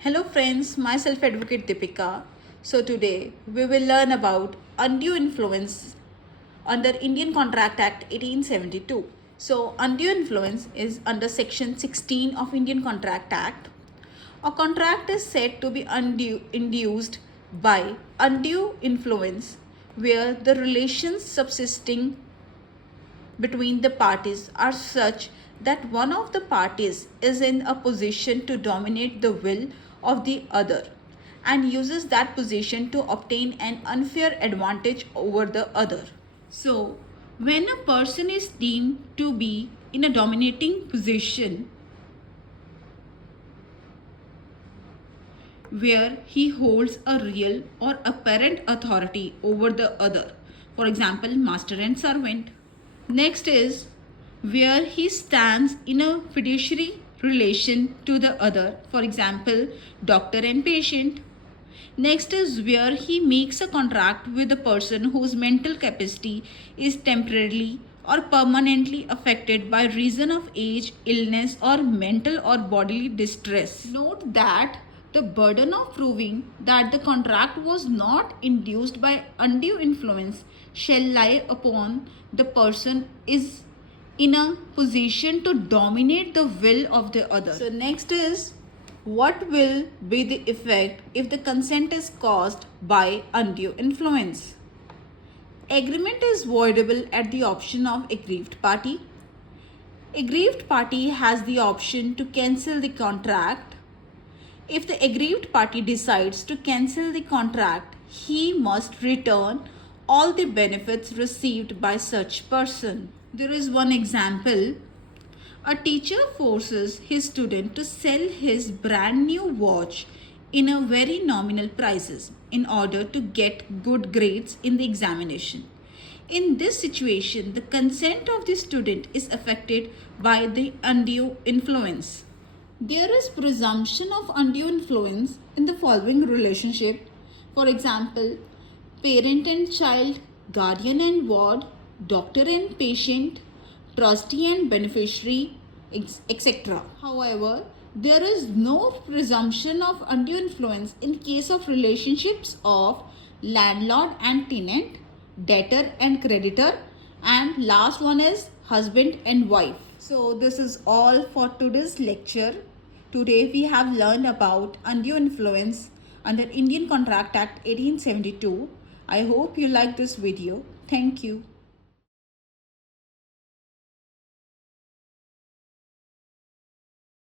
Hello friends, myself Advocate Deepika. So today we will learn about undue influence under Indian Contract Act 1872. So undue influence is under section 16 of Indian Contract Act. A contract is said to be induced by undue influence where the relations subsisting between the parties are such that one of the parties is in a position to dominate the will of the other and uses that position to obtain an unfair advantage over the other. So, when a person is deemed to be in a dominating position where he holds a real or apparent authority over the other, for example, master and servant. Next is where he stands in a fiduciary relation to the other, for example, doctor and patient. Next is where he makes a contract with a person whose mental capacity is temporarily or permanently affected by reason of age, illness, or mental or bodily distress. Note that the burden of proving that the contract was not induced by undue influence shall lie upon the person is in a position to dominate the will of the other. So next is what will be the effect if the consent is caused by undue influence? Agreement is voidable at the option of aggrieved party. Aggrieved party has the option to cancel the contract. If the aggrieved party decides to cancel the contract, he must return all the benefits received by such person. There is one example. A teacher forces his student to sell his brand new watch in a very nominal prices in order to get good grades in the examination. In this situation, the consent of the student is affected by the undue influence. There is presumption of undue influence in the following relationship. For example, parent and child, guardian and ward, doctor and patient, trustee and beneficiary, etc. However, there is no presumption of undue influence in case of relationships of landlord and tenant, debtor and creditor, and last one is husband and wife. So this is all for today's lecture. Today we have learned about undue influence under Indian Contract Act 1872. I hope you like this video. Thank you.